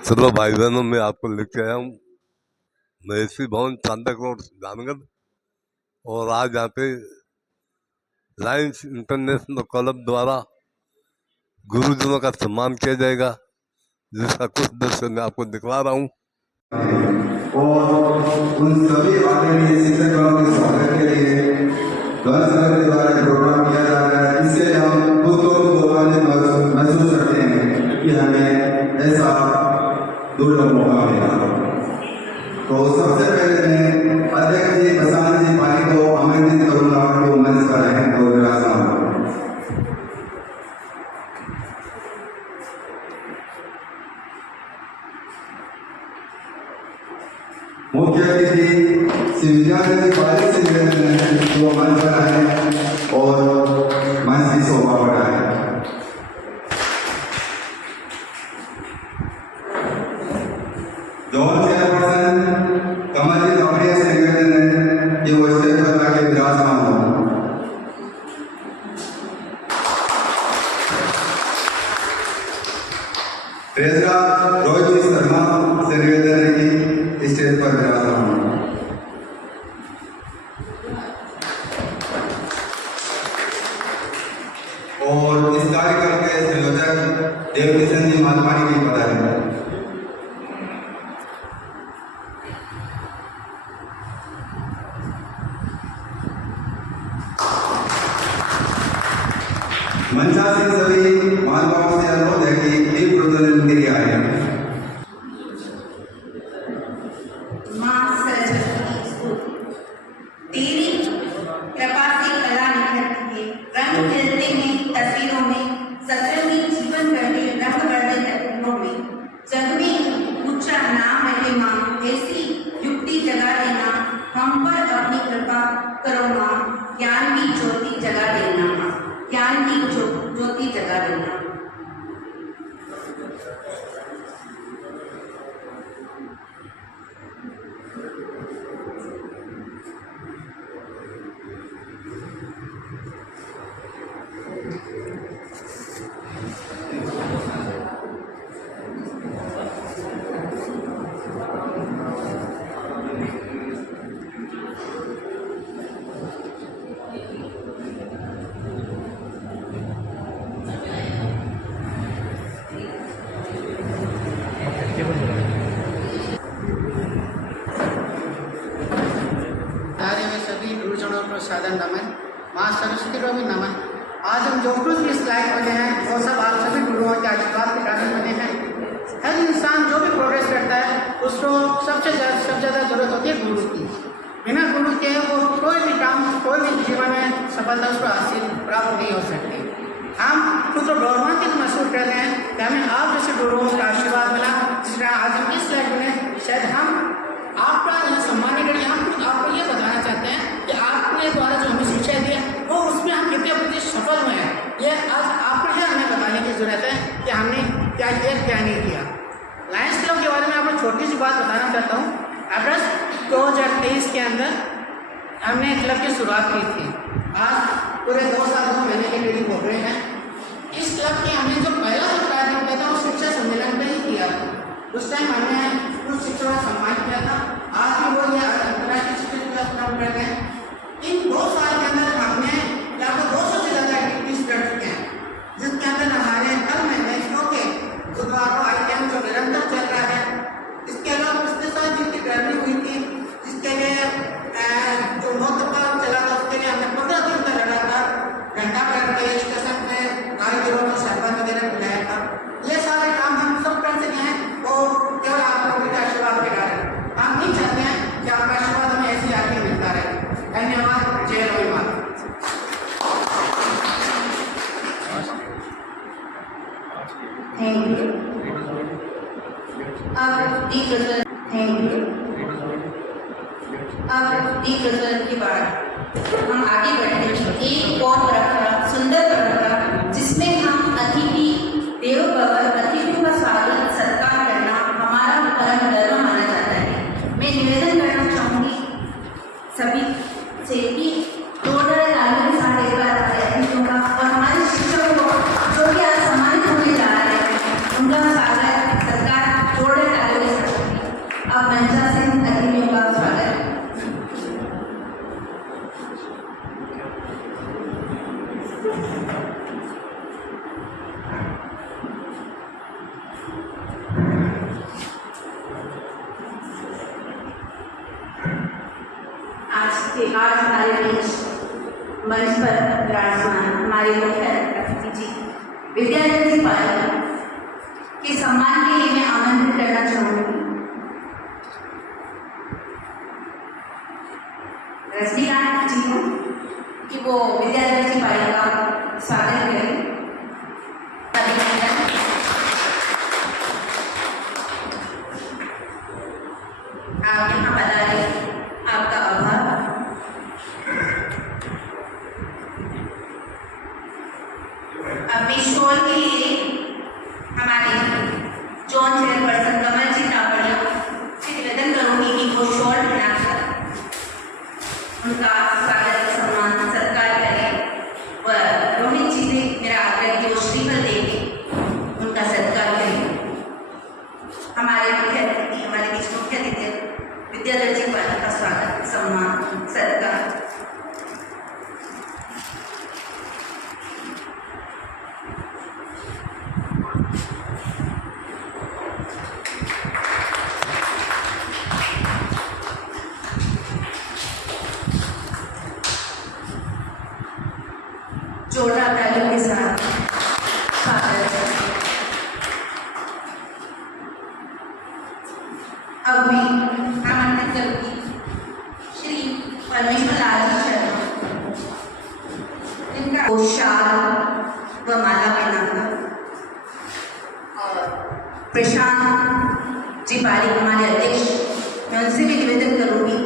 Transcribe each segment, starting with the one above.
चलो भाई बहनों, मैं आपको लेके आया हूँ महर्षि भवन, चांदक रोड, रामगढ़। और आज यहाँ पे लायंस इंटरनेशनल क्लब द्वारा गुरुजनों का सम्मान किया जाएगा, जिसका कुछ दृश्य मैं आपको दिखवा रहा हूँ। और उन सभी आदरणीय शिक्षकों के स्वागत के लिए ध्वज के द्वारा प्रोग्राम किया जा रहा है। इससे हम खुद को गौरवान्वित महसूस करते हैं कि हमें ऐसा दुर्लभ मौका मिला। तो सबसे पहले मैं अध्यक्ष जी प्रशांत जी पानी को आमंत्रित करूंगा कि वो मंच पर आए और विराजमान हो। मुख्य अतिथि श्री विद्यार्थी कॉलेज से जो मंच पर आए और मंच की शोभा बढ़ाए। जोन चेयरपर्सन कमल जी नौकरिया से निवेदन है कि वो स्टेज पर आके विराजमान हो। ट्रेजरर रोहित शर्मा से निवेदन है कि स्टेज पर विराजमान हो। और इस कार्यक्रम के संयोजक देवकिशन जी मालवानी भी पधारे हैं। मंचासीन सभी महानुभावों से अनुरोध है कि दीप प्रज्वलन के लिए आए। माँ सरस्वती तेरी कृपा से कला निखरती है, रंग खिलते हैं तस्वीरों में, सत्रहवीं जीवन करते रंग बढ़ते तकनीकों में। जग में ऊंचा नाम है माँ, ऐसी युक्ति जगा देना, हम पर अपनी कृपा करो माँ, ज्ञान की ज्योति जगा देना माँ, ज्ञान की ज्योति जगा देना। सादर नमन, माँ सरस्वती को भी नमन। आज हम जो कुछ भी स्लाइड बने हैं वो सब आप सभी गुरुओं के आशीर्वाद के कारण बने हैं। हर इंसान जो भी प्रोग्रेस करता है उसको सबसे ज़्यादा जरूरत होती है गुरु की। बिना गुरु के वो कोई भी काम, कोई भी जीवन में सफलता उसको हासिल प्राप्त नहीं हो सकती। हम खुद को गौरवान्वित महसूस करते हैं कि हमें आप जैसे गुरुओं का आशीर्वाद मिला, जिसका आज हम इस स्लाइड में शायद हम आपका यह सम्मान करें। हम खुद आपको ये बताना चाहते हैं कि आपने द्वारा जो हमें शिक्षा दी है वो उसमें हम कितने प्रति सफल हुए हैं। ये आज आपको ये हमें बताने की जरूरत है कि हमने क्या किया क्या नहीं किया। लायंस क्लब के बारे में आपको छोटी सी बात बताना चाहता हूँ। अगस्त 2023 के अंदर हमने क्लब की शुरुआत की थी। आज पूरे 2 साल 2 महीने के करीब हो गए हैं। इस क्लब के हमने जो पहला जो कार्यक्रम किया था वो शिक्षा सम्मेलन में ही किया था। उस टाइम हमने कुछ शिक्षकों का सम्मान किया था। आज भी वो ये अंतर्राष्ट्रीय शिक्षक दिवस काम कर रहे हैं। इन 2 साल के अंदर हमने लगभग 200 से ज़्यादा एक्टिविटीज कर चुके हैं, जिसके अंदर हमारे हर महीने के बुधवार को आईटीएम जो निरंतर चल रहा है। इसके अलावा पिछले साल जितनी गर्मी हुई थी, जिसके लिए जो मौका चला था, उसके लिए हमने 15 दिन तक लगातार घंटा करके स्टेशन पे कारीगरों को शरबत वगैरह पिलाया था। ये सारे काम हम सब कर सके हैं और केवल आप लोगों के आशीर्वाद के कारण। हम नहीं चाहते हैं कि आपका आशीर्वाद हमें ऐसे आगे मिलता रहे। धन्यवाद। जय रविवार। Thank you. अब दीप प्रज्वलन, थैंक यू। अब दीप प्रज्वलन के बाद हम आगे बढ़ते हैं। एक और परंपरा, सुंदर परंपरा, जिसमें हम अतिथि देवो भव, अतिथियों का स्वागत सत्कार करना हमारा परम गर्व माना जाता है। मैं निवेदन करना चाहूँगी सभी से कि 2 तालियों के साथ एक बार अतिथियों का और हमारे शिक्षकों को जो कि आज सम्मानित होने जा रहे हैं उनका स्वागत सत्कार जोड़ कि आज हमारे बीच मंच पर विराजमान हमारे मुख्य अतिथि जी विद्यादत्त पायल के सम्मान के लिए मैं आमंत्रित करना चाहूँगी रजनीकांत जी को कि वो विद्यादत्त पायल का स्वागत करें। आप यहाँ पधारे, आपका आभार। अपने शोर के लिए हमारे जॉन चेयरपर्सन कमल जी तापड़िया से निवेदन करूंगी कि वो शोर बनाकर उनका स्वागत सम्मान सत्कार करें व रोहित जी से मेरा आग्रह कि वो श्रीफल देके उनका सत्कार करें। हमारे मुख्य अतिथि हमारे बीच मुख्य अतिथि विद्यादत्त जी पायल का स्वागत सम्मान सत्कार। जोरदार तालियों के साथ स्वागत। अब मैं आमंत्रित करूंगी श्री परमेश्वर लाल जी शर्मा, जिनका शाल व माला पहनाकर और प्रशांत जी पारिक हमारे अध्यक्ष, मैं उनसे भी निवेदन करूंगी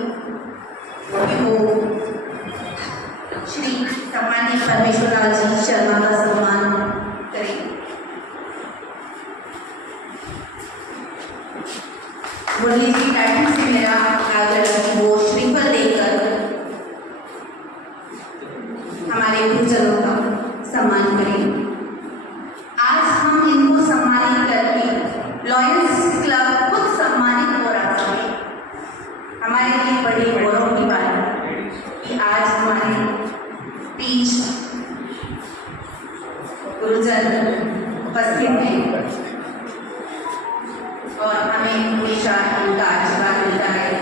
कि वो श्री सम्मानित परमेश्वर लाल जी शर्मा का सम्मान करें। मुरली जी बैठक से मेरा आग्रह कि वो श्रीफल देकर हमारे गुरुजनों का सम्मान करें। आज हम इनको सम्मानित करके लॉयंस क्लब खुद सम्मानित हो रहा है। हमारे लिए बड़ी गौरव की बात है कि आज हमारे बीच गुरुजन उपस्थित हैं और हमें हमेशा उनका आशीर्वाद मिलता है।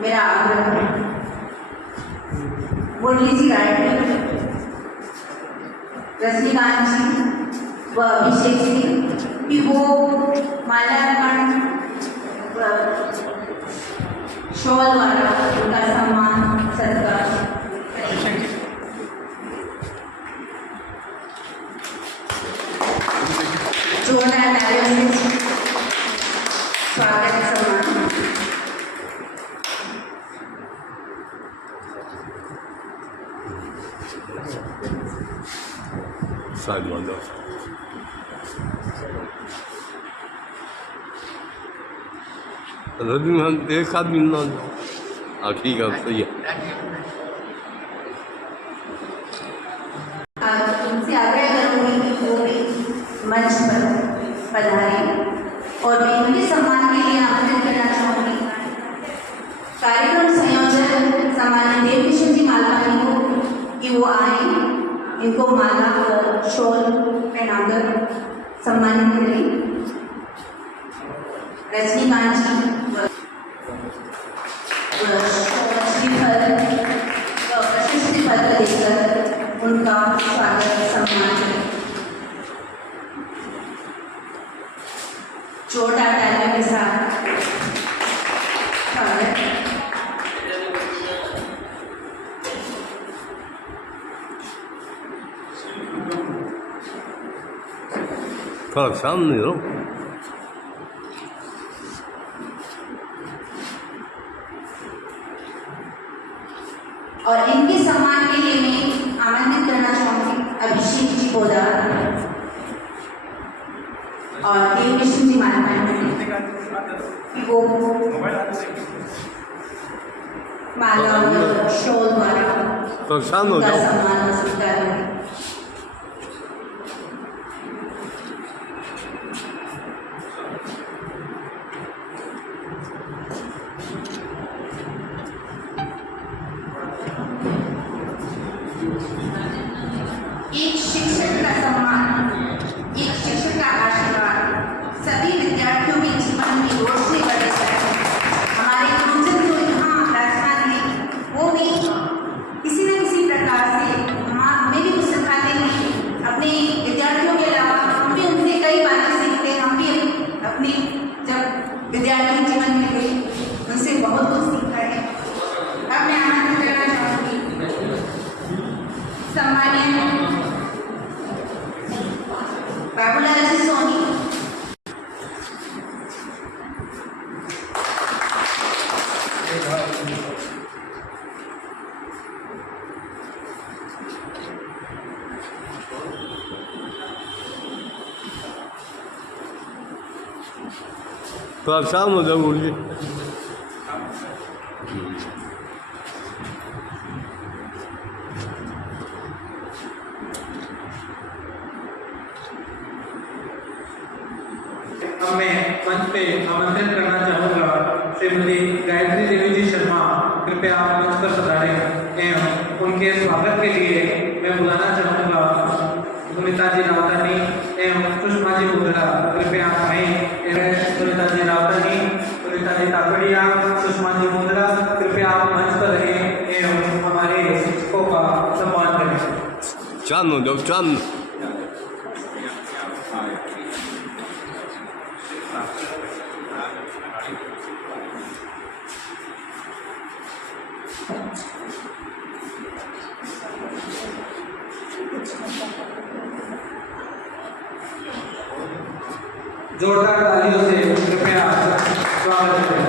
मेरा आग्रह मुरली जी राठी, रजनीकांत जी व अभिषेक जी कि वो माल्यार्पण शॉल द्वारा उनका सम्मान सत्कार करें। जोरदार तालियों से स्वागत सम्मान। साइड वाला रजनीकांत एक आदमी ना ठीक है, सही है। उनसे आग्रह करूँगी कि वो भी मंच पर पधारें और मैं उनके सम्मान के लिए आमंत्रित करना चाहूँगी कार्यक्रम संयोजक सम्मानित देवकिशन जी मालवानी को कि वो आए, इनको माला और शॉल पहनाकर सम्मानित करें। रजनीकांत जी श्रीफल व प्रशस्ति पत्र देकर उनका स्वागत सम्मान करें। जोरदार तालियों के साथ स्वागत। थोड़ा सामने रहो। और इनके सम्मान के लिए मैं आमंत्रित करना चाहूँगी अभिषेक जी पोदार और देवमिशन जी मानपान कि वो माला और शॉल द्वारा परेशान हो उनका जाओ। सम्मान स्वीकार करें। एक शिक्षक का सम्मान, एक शिक्षक का आशीर्वाद सभी विद्यार्थियों के जीवन में रोशनी बरसता है। हमारे गुरुजन जो यहाँ राजस्थान में वो भी किसी न किसी प्रकार से हमें भी कुछ सिखाते हैं। अपने विद्यार्थियों के अलावा हम भी उनसे कई बातें सीखते हैं। हम भी अपने जब विद्यार्थी जीवन में गए उनसे बहुत कुछ सीखा है। अब मैं आमंत्रित करना चाहूँगी सम्मान्य बाबूलाल जी सोनी। परेशान हो जाओ गुरु जी। अब मैं मंच पे आमंत्रित करना चाहूँगा श्रीमती गायत्री देवी जी शर्मा, कृपया आप मंच पर पधारें एवं उनके स्वागत के लिए मैं बुलाना चाहूँगा सुनीता जी रावतानी एवं सुषमा जी मुद्रा, कृपया आप आएँ। सुनीता जी रावतानी, सुनीता जी तापड़िया, सुषमा जी मुद्रा, कृपया आप मंच पर रहें एवं हमारे शिक्षकों का सम्मान करें। चांद हो जाओ, चांद। जोरदार तालियों से कृपया स्वागत करें।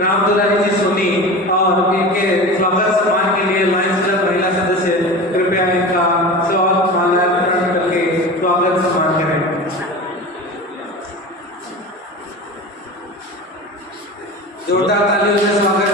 रामदुलारी जी सोनी और इनके स्वागत सम्मान के लिए लायंस क्लब महिला सदस्य कृपया इनका शॉल माला अर्पण करके स्वागत सम्मान करें। जोरदार तालियों से स्वागत।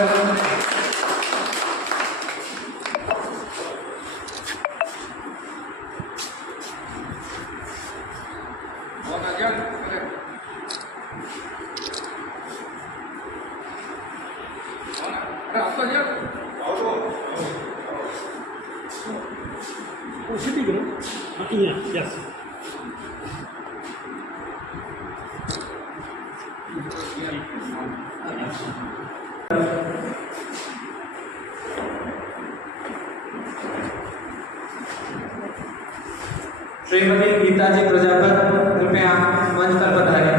Yes. श्रीमती गीता जी प्रजापत, कृपया मंच पर पधारें।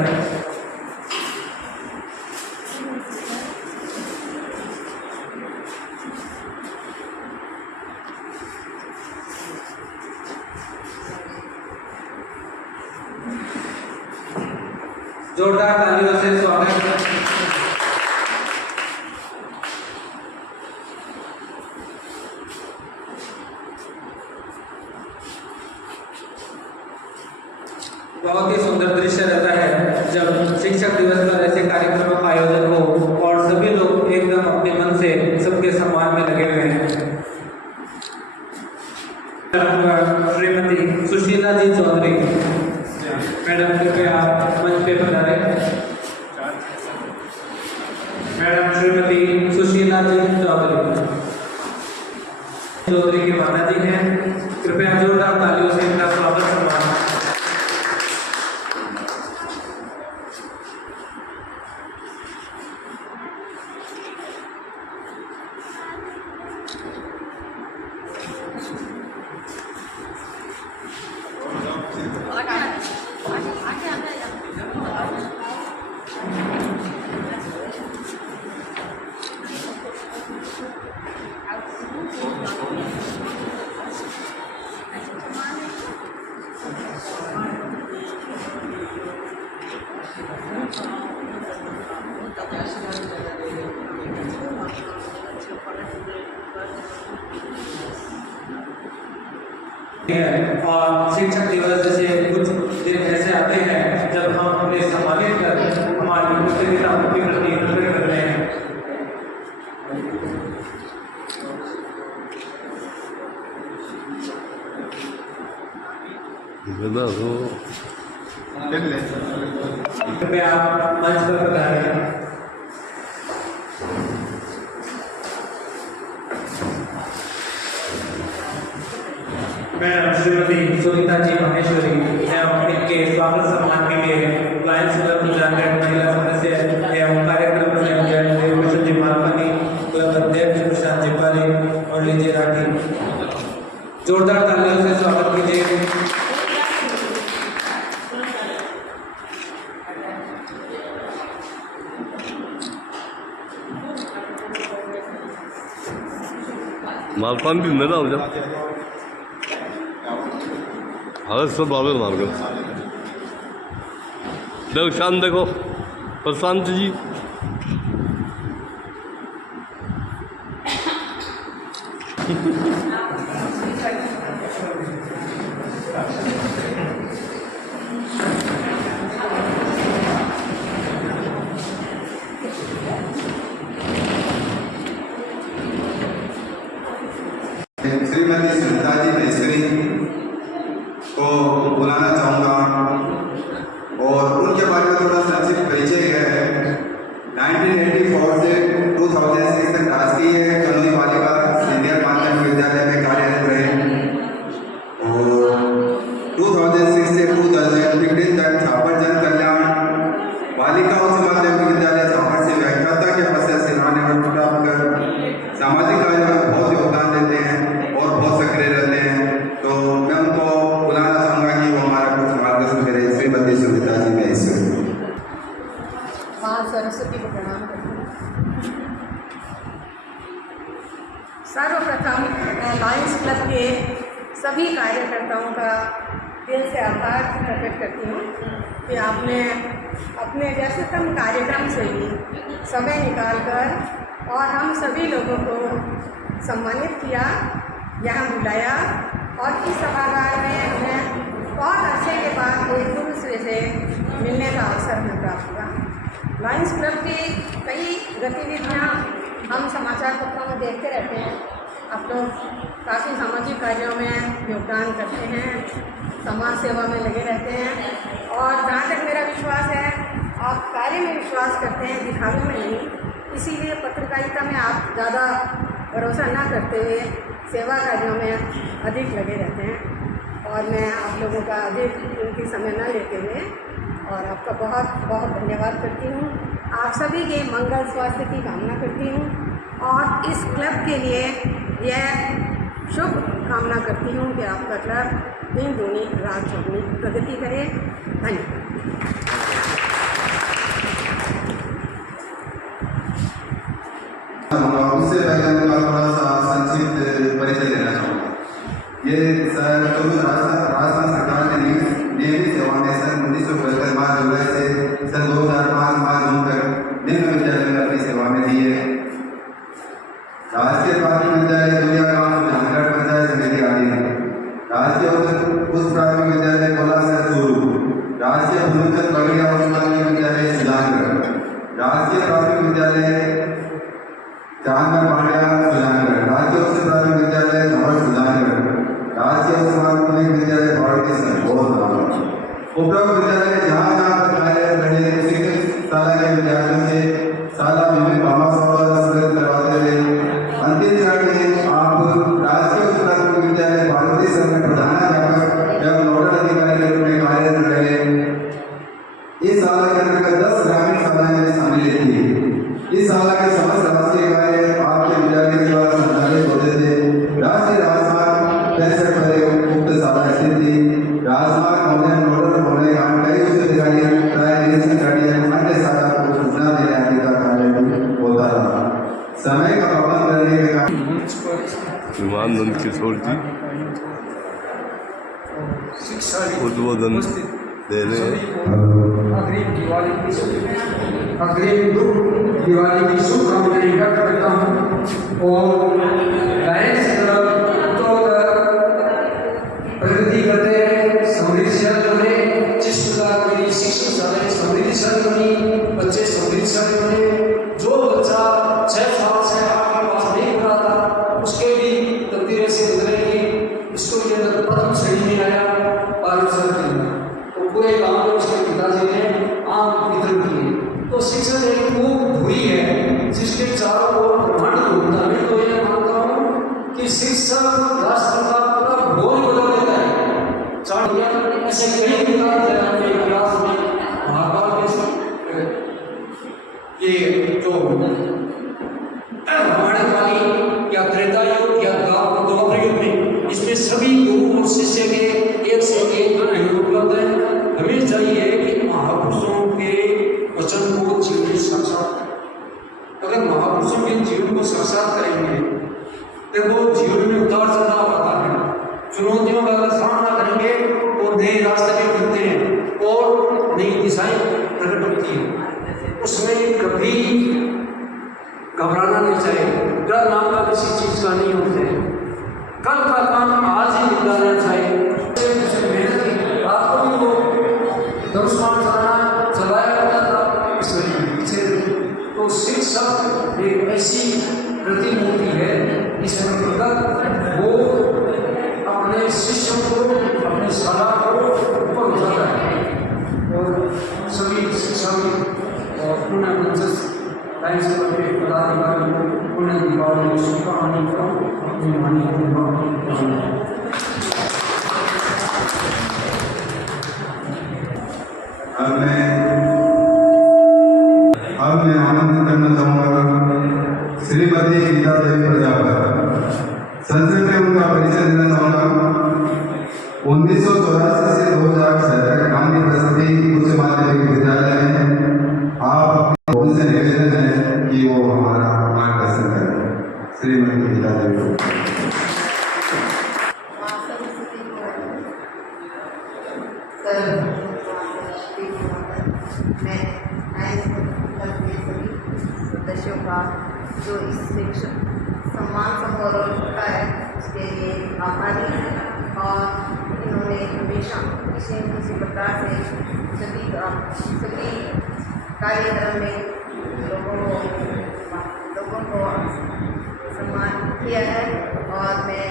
जोरदार तालियों से स्वागत। बहुत ही सुंदर दृश्य रहता है जब शिक्षक दिवस पर ऐसे कार्यक्रमों का आयोजन हो और सभी लोग एकदम अपने मन से सबके सम्मान में लगे हुए हैं। श्रीमती सुशीला जी चौधरी, मैडम कृपया मंच पे पधारें। मैडम श्रीमती सुशीला जी चौधरी के माता जी हैं, कृपया जोरदार तालियों से इनका स्वागत सम्मान। कृपया मंच पर पधारें। मैं श्रीमती सुनीता जी माहेश्वरी एवं इनके स्वागत सम्मान के लिए लायंस क्लब झारखंड महिला सदस्य एवं कार्यक्रम संयोजक कृष्ण जी मालपानी, क्लब अध्यक्ष प्रशांत जिपाली और लीजिए राठी। जोरदार तालियों से स्वागत कीजिए। मालपान भी मेरा हो जाए। हाँ सब आगे मार गए। देखो शान देखो प्रशांत जी। श्रीमती सुनीता जी माहेश्वरी को बुलाना चाहूँगा और उनके बारे में थोड़ा संक्षिप्त परिचय है। 1984 से 2006 तक राजकीय कनौली बालिका सीनियर माध्यमिक विद्यालय में कार्यरत रहे और 2006 से 2015 तक छापर जन कल्याण बालिका उच्च माध्यमिक विद्यालय छापर से व्याख्याता के पद से सेवानिवृत्ति प्राप्त कर सामाजिक कार्यों में बहुत योगदान देते हैं और बहुत सक्रिय रहते हैं। तो मैं उनको बुलाना चाहूँगा कि वो हमारा कुछ मार्गदर्शन करें। श्रीमती सुनीता जी माहेश्वरी। माँ सरस्वती को प्रणाम करती हूँ। सर्वप्रथम मैं लायंस क्लब के सभी कार्यकर्ताओं का दिल से आभार प्रकट करती हूँ कि आपने अपने व्यस्ततम कार्यक्रम से भी समय निकालकर और हम सभी लोगों को सम्मानित किया, यहाँ बुलाया और इस सभागार में हमें बहुत अच्छे के बाद एक दूसरे से मिलने का अवसर हमें प्राप्त हुआ। लायंस क्लब की कई गतिविधियाँ हम समाचार पत्रों में देखते रहते हैं। आप लोग काफ़ी सामाजिक कार्यों में योगदान करते हैं, समाज सेवा में लगे रहते हैं और जहाँ तक मेरा विश्वास है आप कार्य में विश्वास करते हैं, दिखावे में नहीं। इसीलिए पत्रकारिता में आप ज़्यादा भरोसा ना करते हुए सेवा कार्यों में अधिक लगे रहते हैं और मैं आप लोगों का अधिक उनकी समय न लेते हुए और आपका बहुत बहुत धन्यवाद करती हूँ। आप सभी के मंगल स्वास्थ्य की कामना करती हूँ और इस क्लब के लिए यह शुभ कामना करती हूँ कि आपका क्लब दिन दूनी रात चौगुनी प्रगति करे। धन्यवाद। उससे पहले उनका थोड़ा सा संक्षिप्त परिचय देना चाहूँगा। ये सर राजस्थान सरकार ने नियमित सेवा में सन 1975 मार्च जुलाई से सन 2005 मार्च जून तक निम्न विद्यालय में अपनी सेवा में दी है। राजकीय प्राथमिक विद्यालय दुनिया गाँव झांझगढ़ पंचायत समिति आदि है। राजकीय उच्च प्राथमिक विद्यालय कोलासर चूरू, राजकीय भूमिचंद बगड़िया उच्च माध्यमिक विद्यालय सुजानगढ़, राजकीय प्राथमिक विद्यालय चांदर पांड्या सुजानगढ़, राजकीय उच्च प्राथमिक विद्यालय धवल सुजानगढ़, राजकीय उच्च माध्यमिक विद्यालय भारतीय संघ उपरोक्त विद्यालय जहाँ जहाँ पर कार्यरत रहे उसी शाला के विद्यार्थियों से शाला विभिन्न भावनात्मक करवाते रहे। अंतिम चरण में आप राजकीय उच्च प्राथमिक विद्यालय भारतीय संघ में प्रधानाध्यापक एवं नोडल अधिकारी के रूप में कार्यरत रहे। इस शाला के अंतर्गत 10 ग्रामीण शालाएं में सम्मिलित थी। इस शाला के समस्त राष्ट्रीय कार्य आपके विद्यालय के द्वारा संचालित होते थे। राष्ट्रीय राजमार्ग 65 पर उक्त शाला स्थित थी। राजमार्ग भवन नोडल होने का कई उच्च अधिकारी प्राय निरीक्षण करने अन्य शाला को सूचना देने आदि का कार्य भी होता था। समय का पालन करने के कारण विमानंद किशोर जी उद्बोधन दे रहे हैं। अग्रिम दिवाली की शुभकामनाएं व्यक्त करता हूँ और लायंस क्लब प्रगति करते हैं, समृद्धिशाली बने। जिस प्रकार मेरी शिक्षण शालाएं समृद्धिशाली बनी, बच्चे समृद्धिशाली बने। जो बच्चा 6 साल से आपके पास नहीं पढ़ा था उसके भी तकदीरें से गुजरेगी। स्कूल के अंदर प्रथम श्रेणी में आया 12 साल के अंदर, तो पूरे गाँव में इसके चारों ओर ब्रह्मांड घूमता है। तो ये मानता हूँ कि शिक्षा राष्ट्र का पूरा भूगोल बदल देता है। चाणक्य ऐसे कई विद्वान थे अपने इतिहास में, महाभारत के ये जो रामायण काली या त्रेता युग या द्वापर युग में, इसमें सभी गुरु और शिष्य के एक से एक अनुभव उपलब्ध है। हमें चाहिए कि महापुरुषों के वचन को जीवन में साक्षात, अगर महापुरुषों के जीवन को साक्षात करेंगे, देखो जीवन में उतार चढ़ाव आता है, चुनौतियों का अगर सामना करेंगे तो नए रास्ते भी खुलते हैं और नई दिशाएं प्रकट होती हैं। उसमें कभी घबराना नहीं चाहिए, डर नाम का किसी चीज का नहीं होता है। कल का काम आज ही निकालना चाहिए। मेहनत की रात को वो धनुष्मान चलाया करता था, इसलिए पीछे तो शिक्षा एक ऐसी प्रतिमूर्ति है जिसमें वो अपने शिष्यों को, अपने सलाह को ऊपर उठाता है। और सभी शिक्षा और पुण्य मंचस टाइम्स के पदाधिकारी को पुण्य दीपावली की शुभकामनाएं अपनी वाणी अब मैं आमंत्रित करना चाहूँगा श्रीमती गीता देवी प्रजापत। संक्षेप में उनका परिचय देना चाहूँगा। 1984 से 2006 तक गांधी बस्ती उच्च माध्यमिक विद्यालय में आप उनसे निवेदन है कि वो हमारा मार्गदर्शन करें। श्रीमती गीता देवी। मैं सदस्यों का जो इस शिक्षक सम्मान समारोह रखा है उसके लिए आभारी हैं और इन्होंने हमेशा किसी न किसी प्रकार से सभी कार्यक्रम में लोगों को सम्मान किया है और मैं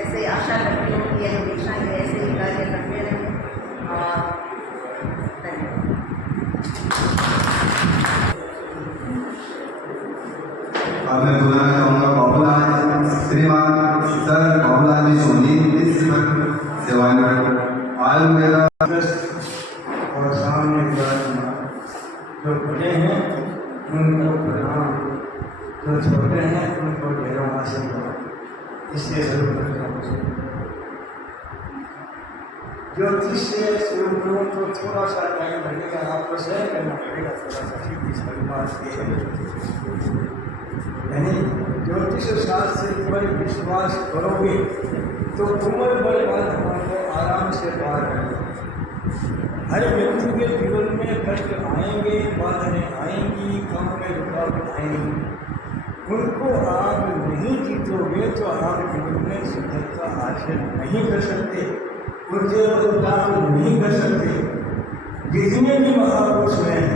ऐसे आशा करती हूँ कि हमेशा ये ऐसे ही कार्य करते रहें और अब मैं बुलाना चाहूँगा बाबूलाल, श्रीमान सर बाबूलाल जी सोनी, इस सेवानिवृत्त आयुर्वेदा और सामने जो बड़े हैं उनको प्रणाम, जो छोटे हैं उनको ढेरों आशीर्वाद। इससे जरूर ज्योतिष से शुरू करूँ तो थोड़ा सा टाइम लगेगा, आपको शेयर करना पड़ेगा थोड़ा सा यानी ज्योतिष शास्त्र से पर विश्वास करोगे तो उम्र भर बाद हमारे आराम से पार करेंगे। हर व्यक्ति के जीवन में कष्ट आएंगे, बाधाएं आएंगी, काम में रुकावट आएंगी। उनको आप नहीं जीतोगे तो आप जीवन में सफलता हासिल नहीं कर सकते, उनसे काम नहीं कर सकते। जितने भी महापुरुष हैं,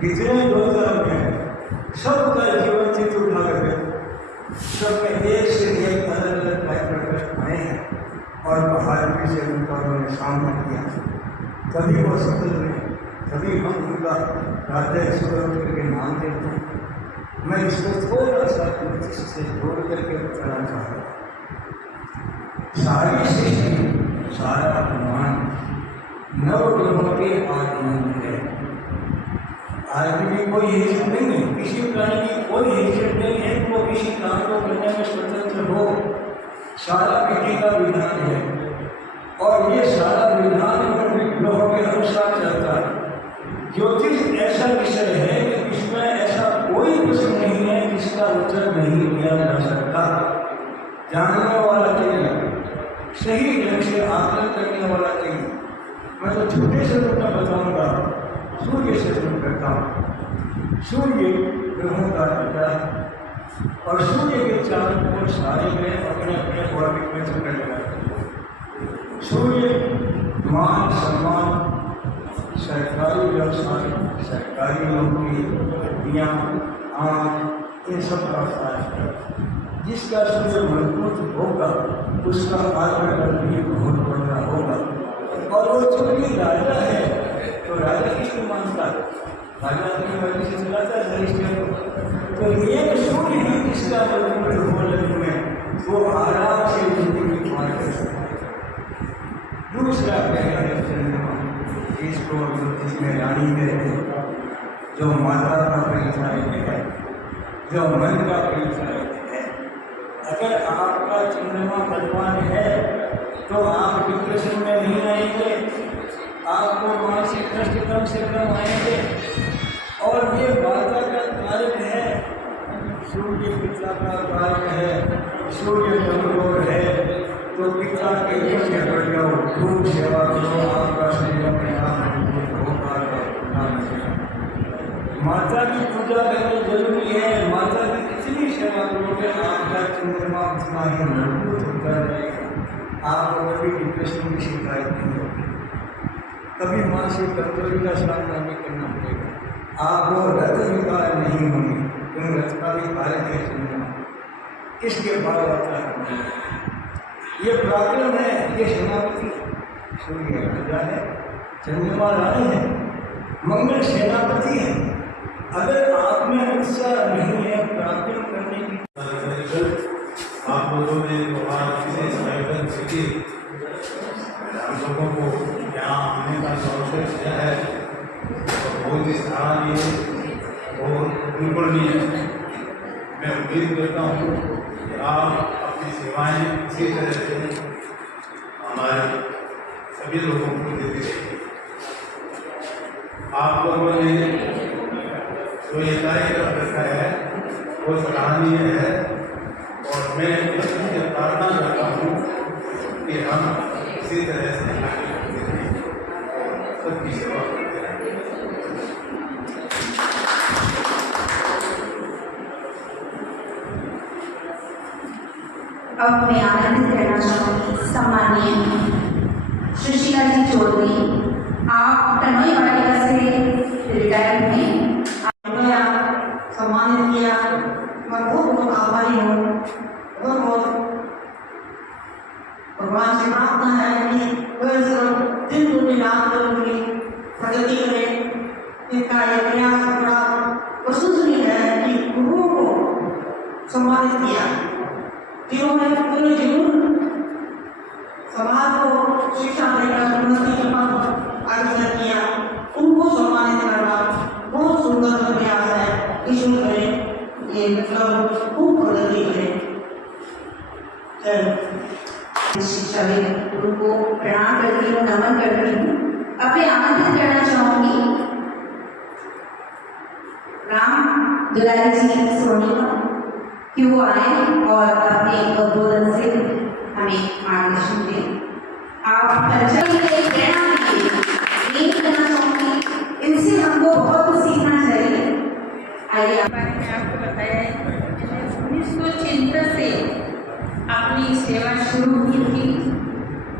जितने योद्धा हैं, सबका जीवन चित्र उठा कर सब में एक से एक अलग अलग टाइप का कष्ट आए हैं और बहादुरी से उनका उन्होंने सामना किया, तभी वो सफल हुए, तभी हम उनका प्रातः सुबह करके नाम देते हैं। मैं इसको थोड़ा सा ज्योतिष से जोड़ करके बताना चाहता हूँ। सारी सृष्टि, सारा ब्रह्मांड नवग्रहों के आगमन है। आज भी कोई हैसियत नहीं है, किसी प्राणी की कोई हैसियत नहीं है कि वो किसी काम को करने में स्वतंत्र हो। सारा विधि का विधान है और ये सारा विधान ग्रहों के अनुसार चलता है। ज्योतिष ऐसा विषय है कि इसमें ऐसा कोई प्रश्न नहीं है जिसका उत्तर नहीं दिया जा सकता। जानने वाला चाहिए, सही ढंग से आकलन करने वाला चाहिए। मैं तो छोटे से रूप में बताऊँगा, सूर्य से शुरू करता हूँ। सूर्य ग्रहों का पिता है और सूर्य के चारों ओर सारे ग्रह अपने अपने ऑर्बिट में चक्कर लगाते हैं। सूर्य मान सम्मान, सरकारी व्यवसाय, सरकारी नौकरी, दिया आम, इन सब का साथ है। जिसका सूर्य मजबूत होगा उसका आत्मबल भी बहुत बड़ा होगा। और वो चूंकि राजा है तो राजा किसको मानता है? राजा अपनी मर्जी से चलाता है, तो एक सूर्य ही जिसका बलबूत हो लग में वो आराम से जिंदगी पार कर सकता है। दूसरा कहना है चंद्रमा, इसको ज्योतिष में रानी कहते हैं, जो माता का परिचायक है, जो मन का परिचायक है। अगर आपका चंद्रमा बलवान है तो आप डिप्रेशन में नहीं आएंगे, आपको मानसिक कष्ट कम से कम आएंगे। और ये माता का कारक है, सूर्य पिता का कारक है, सूर्य कमजोर है तो पिता के पीछे बढ़ जाओ, खूब सेवा करो, आपका शरीर अपने आप होगा। माता की पूजा करनी जरूरी है। माता की कितनी सेवा करोगे आपका चंद्रमा उतना ही मजबूत होता रहेगा। आपको कभी डिप्रेशन की शिकायत नहीं होगी, कभी मानसिक कमजोरी का सामना नहीं करना पड़ेगा, आपको रथ विकार नहीं होंगे, क्योंकि रथ का भी कारक है चंद्रमा। किसके बाद आता है ये प्रॉब्लम है, ये सेनापति सूर्य राजा है, चंद्रमा रानी है, मंगल सेनापति है। अगर आप में उत्साह नहीं है प्राप्ति करने की, आप लोगों ने विशेष आयोजन करके हम लोगों को यहाँ आने का अवसर दिया है तो बहुत ही सराहनीय और अनुकरणीय है। मैं उम्मीद करता हूँ कि आप अपनी सेवाएं इसी तरह से हमारे सभी लोगों को देते रहिए। आप लोगों ने जो ये कार्यक्रम रखा है वो सराहनीय है और मैं इसलिए प्रार्थना करता हूँ कि हम इसी तरह से आगे बढ़ते रहें और सबकी सेवा करते रहें। अब मैं आनंदित करना चाहूँगी सम्माननीय सुशीला जी चौधरी, आप कन्नौई वाटिका से रिटायर हुए, सम्मानित किया। मैं बहुत बहुत आभारी हूँ। बहुत बहुत भगवान से प्रार्थना है कि वह दिन दुनिया लाभ करूँगी, प्रगति करें। इनका यह प्रयास बड़ा प्रशंसनीय है कि गुरुओं को सम्मानित किया, जिन्होंने पूरे जीवन समाज को शिक्षा देकर उन्नति के पथ अग्रसर किया, उनको सम्मानित करना बहुत सुंदर प्रयास है। ईश्वर करें ये मतलब खूब प्रगति करें। शिक्षा गुरु को प्रणाम करती हूँ, नमन करती हूँ। अब मैं आमंत्रित करना चाहूँगी राम दुलारी जी सोनी कि वो आए और अपने उद्बोधन से हमें मार्गदर्शन दें। आप परिचय के प्रेरणा यही करना चाहूँगी, इनसे हमको बहुत कुछ सीखना चाहिए। आइए बारे में आपको बताया है, मैंने 1976 से अपनी सेवा शुरू की थी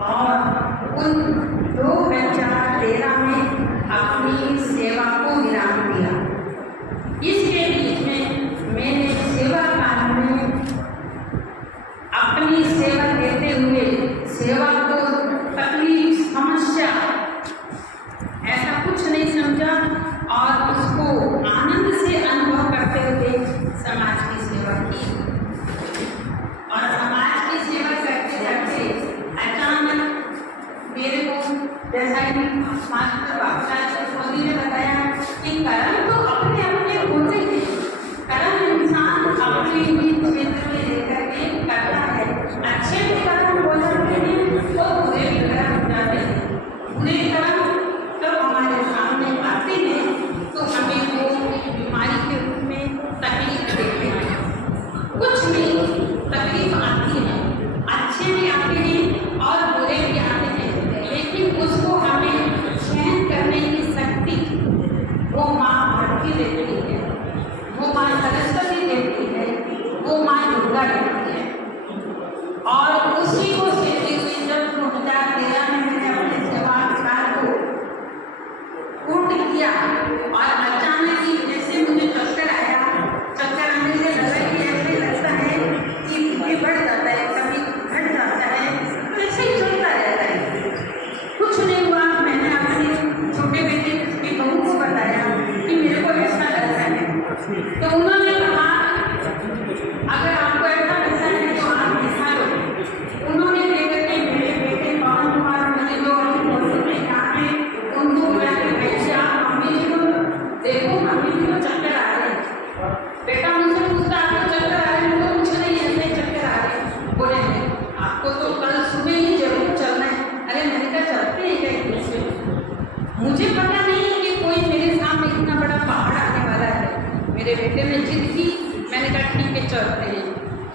और उन 2013 में अपनी सेवा को विराम दिया। इसके बीच में मैंने सेवा काल में अपनी सेवा देते हुए सेवा को तकलीफ, समस्या ऐसा कुछ नहीं समझा और उसको आनंद से अनुभव करते हुए समाज की सेवा की। और समाज की सेवा करते करते अचानक मेरे को, जैसा कि मास्टर बाबूलाल ने बताया कि कर्म तो अपने अपने होते हैं, कर्म इंसान अपने ही क्षेत्र में लेकर के करता है। अच्छे भी कर्म हो जाते हैं तो बुरे भी कर्म हो जाते हैं। बुरे कर्म तो हमारे सामने आते हैं तो हमें वो बीमारी के रूप में तकलीफ देते हैं। मुझे पता नहीं है कि कोई मेरे सामने इतना बड़ा पहाड़ आने वाला है। मेरे बेटे ने जिद की, मैंने कहा ठीक है चलते हैं।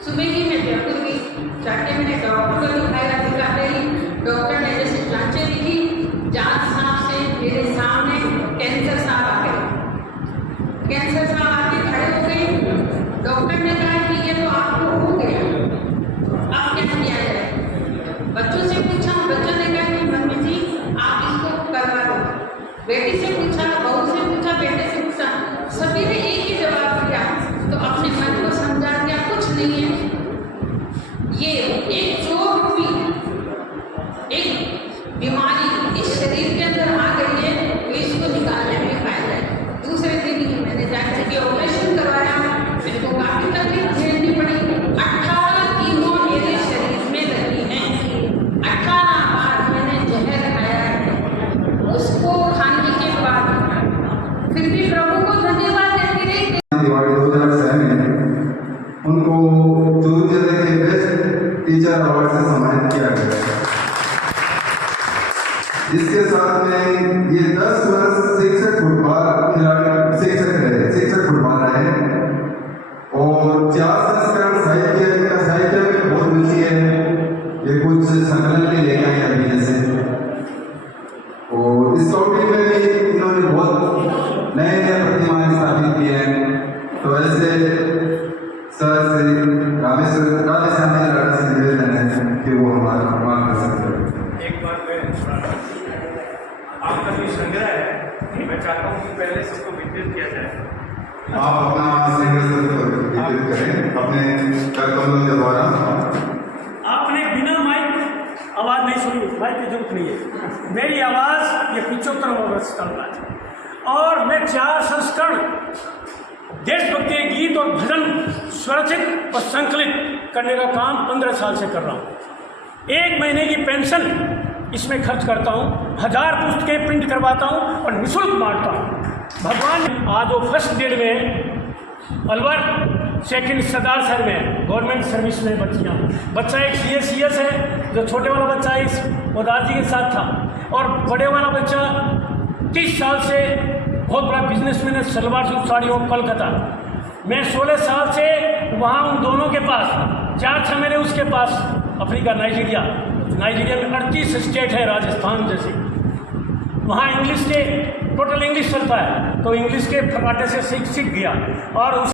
सुबह ही मैं जयपुर गई, जाके मैंने डॉक्टर को दिखाया, दिखाते ही डॉक्टर ने जैसे जांचें लिखी, जांच साहब से मेरे सामने कैंसर साहब आ गए। कैंसर साहब आके खड़े हो गए। डॉक्टर ने कहा कि ये तो आपको हो गया, अब क्या किया जाए। बच्चों से पूछा, बच्चों ने कहा कि मम्मी जी आप इसको करवा दो। बेटी से पूछा, बहू से पूछा, बेटे से पूछा, सभी ने एक ही जवाब दिया। तो अपने मन को समझा दिया कुछ नहीं है, ये एक चोट हुई, एक बीमारी इस शरीर के अंदर आ गई है, तो इसको निकालने में फायदा है। दूसरे दिन ही मैंने जाकर के ऑपरेशन करवाया। मेरे को काफ़ी तकलीफ झेलनी पड़ी। 18 कीमो मेरे शरीर में लगी हैं। 18 बार मैंने जहर खाया है। उसको खाने के बाद फिर भी प्रभु को धन्यवाद देती रही। दिवाली 2006 में उनको चूरू जिले के बेस्ट टीचर अवार्ड से सम्मानित किया गया। इसके साथ में ये 10 वर्ष शिक्षक फुटबॉल शिक्षक फुटबॉल रहे और 4 संस्करण साहित्य में बहुत रुचि है। ये कुछ संकलन में लेके आए अभी जैसे, और इस टॉपिक में भी इन्होंने बहुत नए प्रतिमाएं स्थापित किए हैं। तो ऐसे सर से राधेश्याम से निवेदन है कि वो हमारा सम्मान कर सकते हैं। एक बार मैं आपका जो संग्रह है, मैं चाहता हूँ कि पहले सबको वितरित किया जाए। आप अपना संग्रह वितरित करें अपने कर्तव्यों के द्वारा। आपने बिना माइक आवाज़ नहीं सुनी, माइक की जरूरत नहीं है। मेरी आवाज़ ये 75वां वर्ष चल रहा है और मैं 4 संस्करण देशभक्ति के गीत और भजन स्वरचित और संकलित करने का काम 15 साल से कर रहा हूँ। 1 महीने की पेंशन इसमें खर्च करता हूँ, 1000 पुस्तकें प्रिंट करवाता हूँ और निःशुल्क बांटता हूँ। भगवान आज वो फर्स्ट ग्रेड में अलवर, सेकंड सरदार सर में गवर्नमेंट सर्विस में बच्चा एक CS है, जो छोटे वाला बच्चा इस उदार जी के साथ था, और बड़े वाला बच्चा 30 साल से बहुत बड़ा बिजनेसमैन है, सलवार सूट साड़ी और कोलकाता। मैं 16 साल से वहाँ उन दोनों के पास, 4 महीने उसके पास अफ्रीका नाइजीरिया में 38 स्टेट है, राजस्थान जैसे, वहाँ इंग्लिश के टोटल इंग्लिश चलता है, तो इंग्लिश के फटाटे से सीख गया। और उस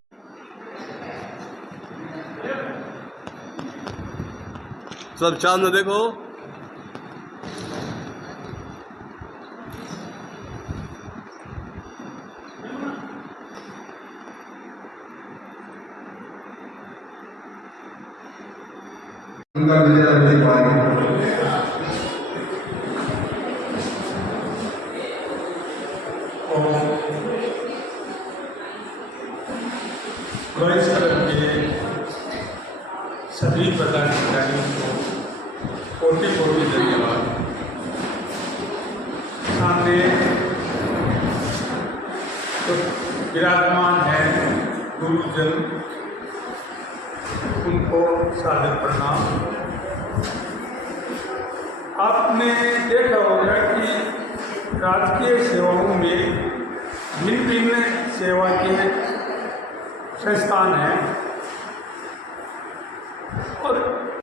सब चांद देखो, उनका विजय नहीं पाएंगे। रॉयल्स क्लब के सभी पदाधिकारियों को कोटि कोटि धन्यवाद। सामने तो विराजमान है गुरुजन, उनको सादर प्रणाम। आपने देखा होगा कि राजकीय सेवाओं में भिन्न भिन्न सेवा के संस्थान हैं और